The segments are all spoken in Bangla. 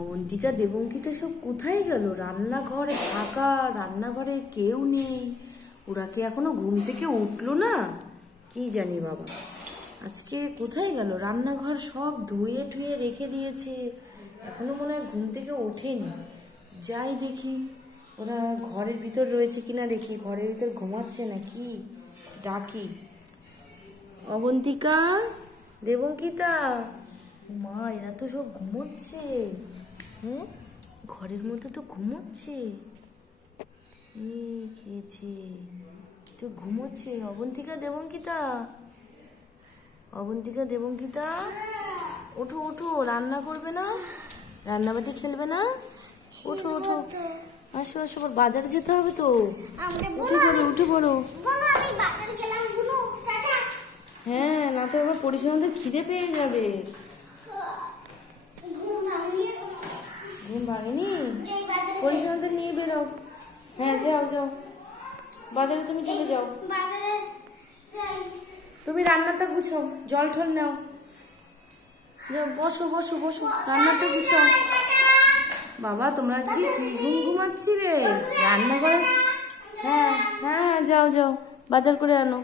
অবন্তিকা দেবঙ্কিতা সব কোথায় গেল? রান্নাঘরে ফাঁকা, রান্নাঘরে কেউ নেই। ওরা কি এখনো ঘুম থেকে উঠলো না? কি জানি বাবা, আজকে কোথায় গেল? রান্নাঘর সব ধুয়ে টুয়ে রেখে দিয়েছে, এখনো মনে হয় ঘুম থেকে ওঠেনি। যাই দেখি ওরা ঘরের ভিতর রয়েছে কিনা, দেখি ঘরের ভিতর ঘুমাচ্ছে নাকি, ডাকি। অবন্তিকা, দেবঙ্কিতা, মা এরা তো সব ঘুমোচ্ছে। হ্যাঁ, ঘরের মধ্যে তো ঘুমোচ্ছে। খেয়েছে তো ঘুমোচ্ছে। অবন্তিকা, দেবঙ্কিতা, অবন্তিকা, দেবঙ্কিতা, ওঠো ওঠো, রান্না করবে না? রান্নাবাটি খেলবে না? ওঠো ওঠো, আসো আসো, বাজারে যেতে হবে তো। উঠে পড়ো উঠে পড়ো। হ্যাঁ, না তো আবার পরিশ্রমদের খিদে পেয়ে যাবে। ঘুম ভাঙেনি? পরিশ্রমদের নিয়ে বেরো। হ্যাঁ যাও যাও, বাজারে তুমি চলে যাও। তুমি রান্নাটা গুছো, জল ঠল নাও, বসো বসো বসো, রান্নাটা গুছাও। বাবা তোমরা কি ঘুম ঘুমাচ্ছি রে রান্না করে? হ্যাঁ হ্যাঁ, যাও যাও, বাজার করে আনো।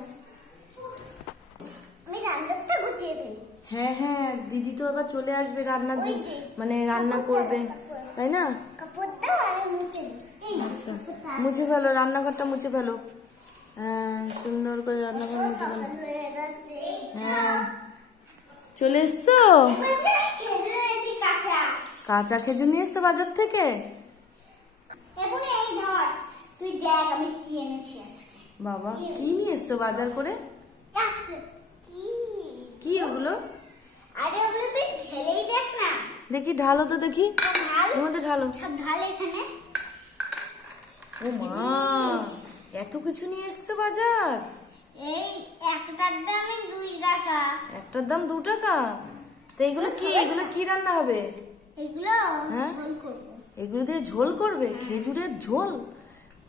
হ্যাঁ হ্যাঁ, দিদি তো আবার চলে আসবে, রান্নার মানে রান্না করবে, তাই না? আচ্ছা, মুছে ফেলো, রান্নাঘরটা মুছে ফেলো। হ্যাঁ, সুন্দর করে রান্নাঘর মুছে ফেলো। হ্যাঁ, চলে এসছো? কাঁচা খেজুর নিয়ে এসছো বাজার থেকে? বাবা কি নিয়ে এসছো বাজার করে? কি ওগুলো? দেখি ঢালো তো, দেখি এর মধ্যে ঢালো। ও মা, এত কিছু নিয়ে এসছো বাজার? একটার দাম 2 টাকা। একটার দাম 2 টাকা? তো এগুলো কি, এগুলো কি রান্না হবে? এগুলো ঝোল করব। এগুলো দিয়ে ঝোল করবে? খেজুরের ঝোল?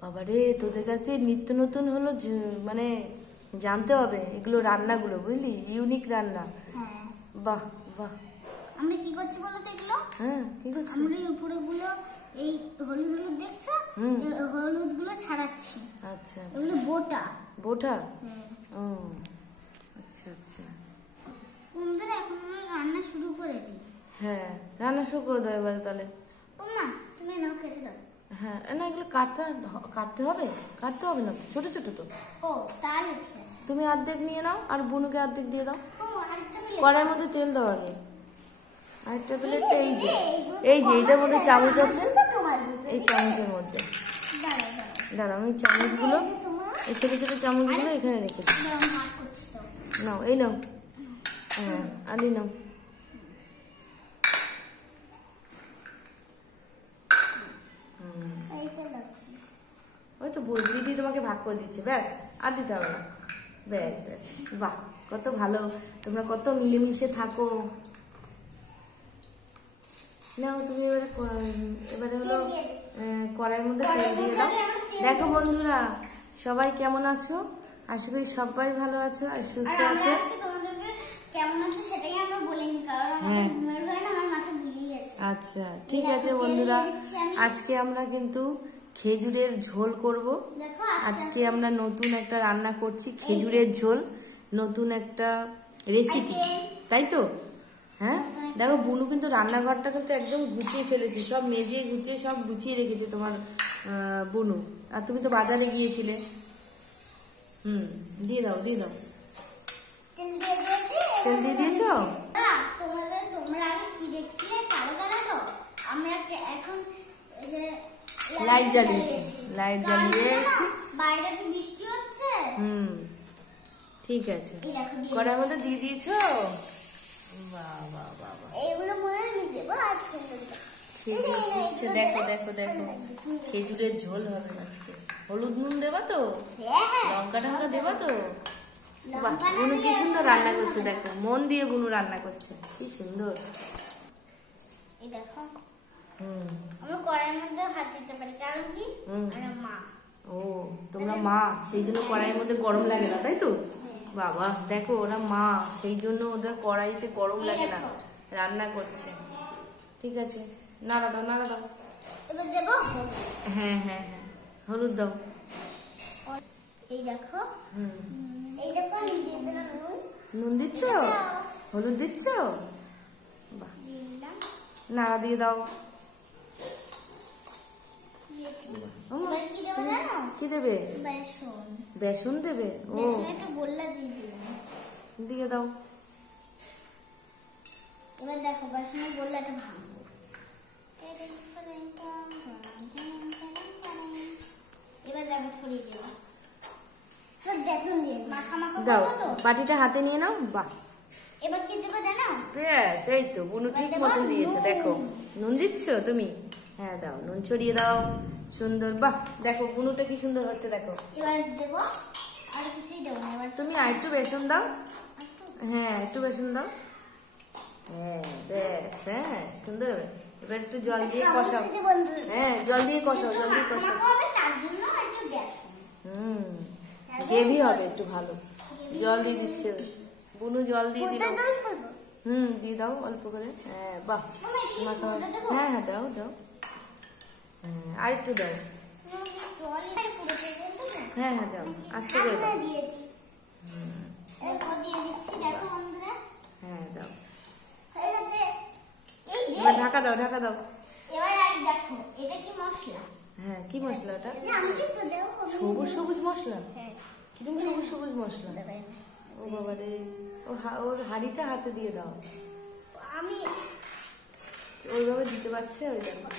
বাবারে, তোদের কাছে নিত্য নতুন হলো, মানে জানতে হবে এগুলো রান্নাগুলো, বুঝলি, ইউনিক রান্না। বাহ বাহ। আমরা কি করছি বলো তো এগুলো? হ্যাঁ, কি করছি? আমরা উপরে গুলো এই হলুদ হলুদ দেখছো, হলুদ গুলো ছাড়াচ্ছি। আচ্ছা, এগুলো বোটা। বোটা? ও আচ্ছা আচ্ছা। বন্ধুরা, এখন আমরা রান্না শুরু করে দিই। হ্যাঁ, রান্না শুরু করে দাও এবারে তাহলে। ও মা, তুমি নাও, কেটে দাও। হ্যাঁ, না এগুলো কাটতে হবে? কাটতে হবে না, ছোট ছোট তো। ও তাহলে ঠিক আছে, তুমি অর্ধেক নিয়ে নাও আর বুনুকে অর্ধেক দিয়ে দাও। ও আরেকটা প্লেট, কড়াইয়ের মধ্যে তেল দাও আগে। আরেকটা প্লেট, এই যে এটার মধ্যে চামচ আছে, এই চামচের মধ্যে দাঁড়াও, আমি চামচগুলো, এই ছোট ছোট চামচগুলো এখানে রেখে দিই। নাও, এই নাও। হ্যাঁ, আলি নাও। ওই তো দিদি তোমাকে ভাগ করে দিচ্ছে, ব্যাস, আর দিতে হবে না। ব্যাস ব্যাস, বাহ, কত ভালো, তোমরা কত মিলেমিশে থাকো। নাও তুমি এবারে হলো কড়াইয়ের মধ্যে তেল দিয়ে দাও। দেখো বন্ধুরা, সবাই কেমন আছো? আশা করি সবাই ভালো আছো আর সুস্থ আছো। আচ্ছা ঠিক আছে বন্ধুরা, আজকে আমরা কিন্তু খেজুরের ঝোল করব। আজকে আমরা নতুন একটা রান্না করছি, খেজুরের ঝোল, নতুন একটা রেসিপি, তাই তো? হ্যাঁ, দেখো বুনু কিন্তু রান্নাঘরটা কিন্তু একদম গুছিয়ে ফেলেছে, সব মেজে গুছিয়ে সব গুছিয়ে রেখেছে তোমার বুনু। আর তুমি তো বাজারে গিয়েছিলে। দিয়ে দাও দিয়ে দাও। তেল দিয়ে দিয়েছো? লাইট জ্বালিয়েছি, লাইট জ্বালিয়েছি। বৃষ্টি হচ্ছে। ঠিক আছে, কড়াইয়ের মধ্যে দিয়ে দিয়েছো? দেখো দেখো দেখো, খেজুরের ঝোল হবে আজকে। হলুদ নুন দেবা তো? লঙ্কা টঙ্কা দেবা তো? বাহ, বুনু কি সুন্দর রান্না করছে, দেখো মন দিয়ে বুনু রান্না করছে, কি সুন্দর। দেখো, আমরা কড়াইয়ের মধ্যে হাত দিতে পারি, কারণ কি মা। ও, তোমরা মা, সেই জন্য কড়াইয়ের মধ্যে গরম লাগে না, তাই তো? বাবা দেখো, ওরা মা, সেই জন্য ওদের কড়াইতে গরম লাগে না, রান্না করছে। ঠিক আছে, নাড়া দাও নাড়া দাও। এবার দেবো হ্যাঁ হ্যাঁ হ্যাঁ, হলুদ দাও। এই দেখো, এই দেখো আমি দিয়ে দিলাম নুন। নুন দিচ্ছ, হলুদ দিচ্ছ, বাহ। দিলাম, নাড়া দিয়ে দাও। দিয়েছি। এবার কি দেবো জানো? কি দেবে? বেসন। বেসন দেবে? ও বেসনে একটু গোল্লা দিয়ে দিলাম। দিয়ে দাও। এবার দেখো বেসনের গোল্লাটা ভাঙবো। এবার দেখো ছড়িয়ে দেবো। এবার বেসন দিয়ে মাখা মাখা দাও, করবো তো। বাটিটা হাতে নিয়ে নাও। বাহ, এবার কি দেবো জানো? ব্যাস, এই তো বুনু ঠিক মতন দিয়েছে। দেখো নুন দিচ্ছ তুমি? হ্যাঁ দাও, নুন ছড়িয়ে দাও। সুন্দর, বাহ। দেখো বুনুটা কি সুন্দর হচ্ছে, দেখো। এবার দেবো, আর কিছুই দেবো না। এবার তুমি আর একটু বেসন দাও। হ্যাঁ, একটু বেসন দাও। হ্যাঁ ব্যাস, হ্যাঁ সুন্দর হবে। এবার একটু জল দিয়ে কষাও। হ্যাঁ, জল দিয়ে কষাও, জল দিয়ে কষাও। তার জন্য একটু বেসন। গ্রেভি হবে একটু ভালো। জল দিয়ে দিচ্ছে বুনু, জল দিয়ে দিল। দিয়ে দাও অল্প করে। হ্যাঁ বাহ, মাখা। হ্যাঁ হ্যাঁ দাও দাও। হ্যাঁ আর একটু দাও। হ্যাঁ হ্যাঁ দাও, আস্তে করে দাও। হ্যাঁ দাও। এবার ঢাকা দাও, ঢাকা দাও। এবার দেখো এটা কি মশলা? হ্যাঁ, কি মশলা ওটা? আমি কিন্তু দেবো সবুজ সবুজ মশলা? হ্যাঁ, কিরকম সবুজ সবুজ মশলা? ও বাবা রে, ওর হাঁড়িটা হাতে দিয়ে দাও। আমি ওইভাবে দিতে পারছে, ওই দেখো।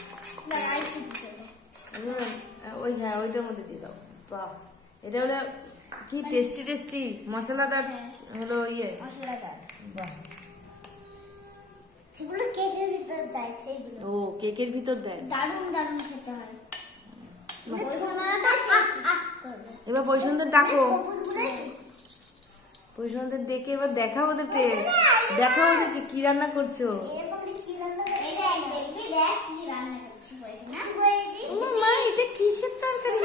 ওই হ্যাঁ, ওইটার মধ্যে দিয়ে দাও। বাহ, এটা হলো কি টেস্টি টেস্টি মশলাদার হলো ইয়ে। মশলাদার বাহ, সেগুলো কেকের ভিতর দেয়, সেইগুলো ও কেকের ভিতর দেয়। দারুণ দারুণ খেতে হয়। এবার বৈষ্ণবদের ডাকো। বৈষ্ণবদের ডেকে এবার দেখাও ওদেরকে, দেখাও ওদেরকে কি রান্না করছো। মা এটা কিসের তরকারি?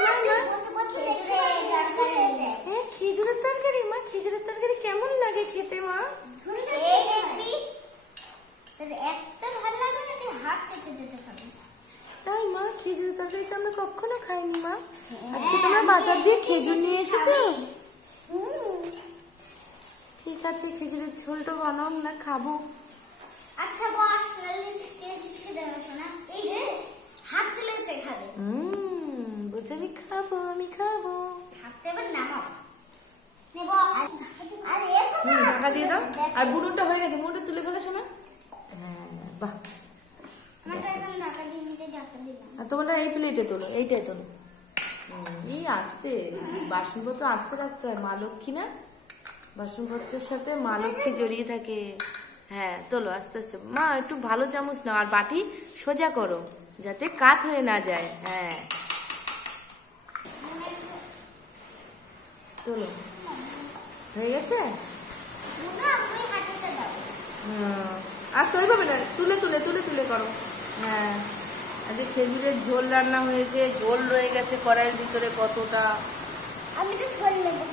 হ্যাঁ, খেজুরের তরকারি। মা খেজুরের তরকারি কেমন লাগে খেতে মা? একটা ভালো লাগবে না, তুই হাত চেটে চেটে খাবি। তাই মা, খেজুরের তরকারি তো আমরা কখনো খাইনি মা। আজকে তোমরা বাজার দিয়ে খেজুর নিয়ে এসেছো? ঠিক আছে, খেজুরের ঝোলটা বানাও না, খাবো। আচ্ছা বস, তেল চিটকে দেবে শোনা। এই রে হাত তুলেছে খাবে। বলছে আমি খাবো, আমি খাবো। হাতে এবার নামাও। ঢাকা দিয়ে দাও। আর বুনুটা হয়ে গেছে, বুনুটা তুলে ফেলে শোনা। হ্যাঁ বাহ। আর তোমরা এই প্লেটে তোলো, এইটাই তোলো। এই আস্তে, বাসনপত্র আস্তে রাখতে হয়। মা লক্ষ্মী না, বাসনপত্রের সাথে মা লক্ষ্মী জড়িয়ে থাকে। হ্যাঁ তোলো আস্তে আস্তে। মা একটু ভালো চামচ নাও, আর বাটি সোজা করো যাতে কাত হয়ে না যায়। হ্যাঁ তোলো, হয়ে গেছে। আস্তে ওইভাবে না, তুলে তুলে তুলে তুলে করো। হ্যাঁ, আজকে খেজুরের ঝোল রান্না হয়েছে, ঝোল রয়ে গেছে কড়াইয়ের ভিতরে কতটা। আমি তো ঝোল নেবো।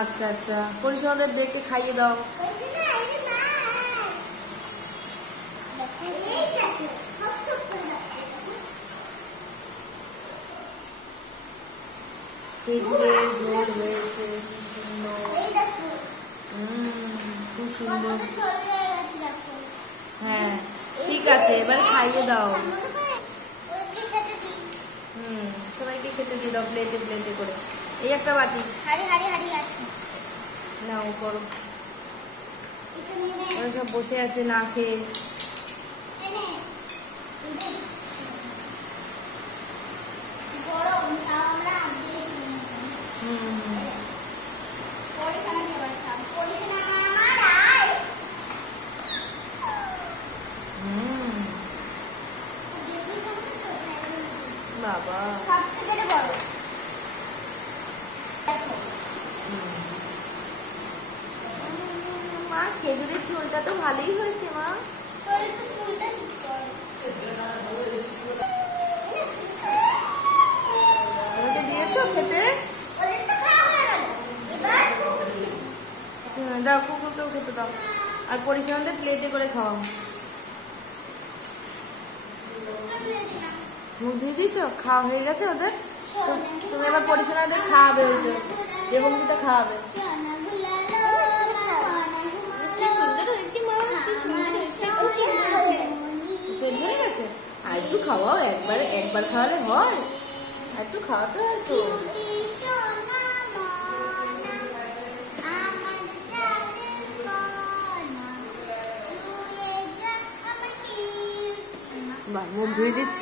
আচ্ছা আচ্ছা, পরিষদের ডেকে খাইয়ে দাও। খেজুরের ঝোল হয়েছে, খুব সুন্দর। হ্যাঁ ঠিক আছে, এবার খাইয়ে দাও। সবাইকে খেতে দিয়ে দাও, প্লেটে প্লেটে করে। এই একটা বাটি নাও, করো। ওরা সব বসে আছে না খেয়ে। বাবা মা, খেজুরের ঝোলটা তো ভালোই হয়েছে মা। ওটা দিয়েছো খেতে? দাও, কুকুরকেও খেতে দাও। আর পরিষ্কার প্লেটে করে খাওয়াও। মুখ ধুয়ে দিয়েছো? খাওয়া হয়ে গেছে ওদের? তুমি এবার পরিশোনাদের খাওয়াবে, ওই যে দেবঙ্গিতা খাওয়াবে। পেট ভরে গেছে? আর একটু খাওয়াও, একবার খাওয়ালে হয়, একটু খাওয়াতে হয় তো। বাহ, মুখ ধুয়ে দিচ্ছ?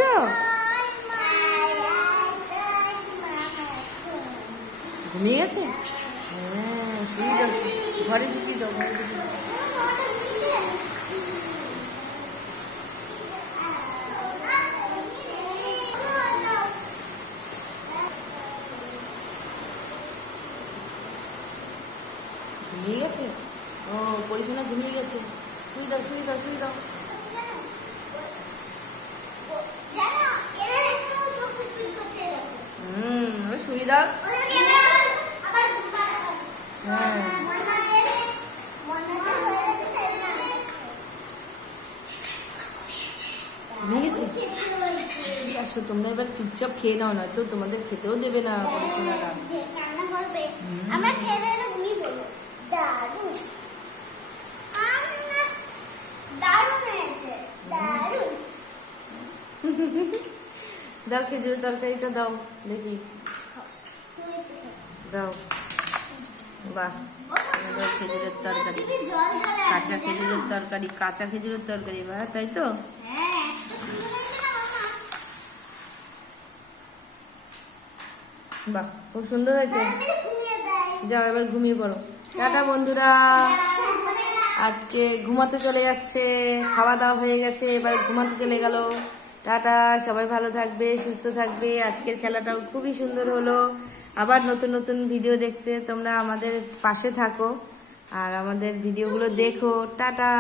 ঘুমিয়ে গেছে? হ্যাঁ, শুয়ে দাও, ঘরে ঢুকিয়ে দাও, ঘরে ঢুকিয়ে দাও। ঘুমিয়ে গেছে? ও, পরিশোনা ঘুমিয়ে গেছে। শুয়ে দাও, শুয়ে দাও, শুয়ে দাও। ওই শুয়ে দাও। হ্যাঁ, ঘুমিয়ে গেছে? আসো, তোমরা এবার চুপচাপ খেয়ে নাও, না তো তোমাদের খেতেও দেবে না পরিশোনারা। আমরা খেয়ে দিয়ে ঘুমিয়ে পড়বো। দারুণ, দারুণ হয়েছে, দারুণ। দাও, খেজুরের তরকারিটা দাও দেখি, দাও। বাহ, দাও খেজুরের তরকারি, কাঁচা খেজুরের তরকারি, কাঁচা খেজুরের তরকারি। বাহ, তাই তো? বাহ, খুব সুন্দর হয়েছে। যাও, এবার ঘুমিয়ে পড়ো। টাটা বন্ধুরা, আজকে ঘুমাতে চলে যাচ্ছে, খাওয়া দাওয়া হয়ে গেছে, এবার ঘুমাতে চলে গেল। টাটা, সবাই ভালো থাকবে, সুস্থ থাকবে। আজকের খেলাটাও খুবই সুন্দর হলো। আবার নতুন নতুন ভিডিও দেখতে তোমরা আমাদের পাশে থাকো আর আমাদের ভিডিওগুলো দেখো। টাটা।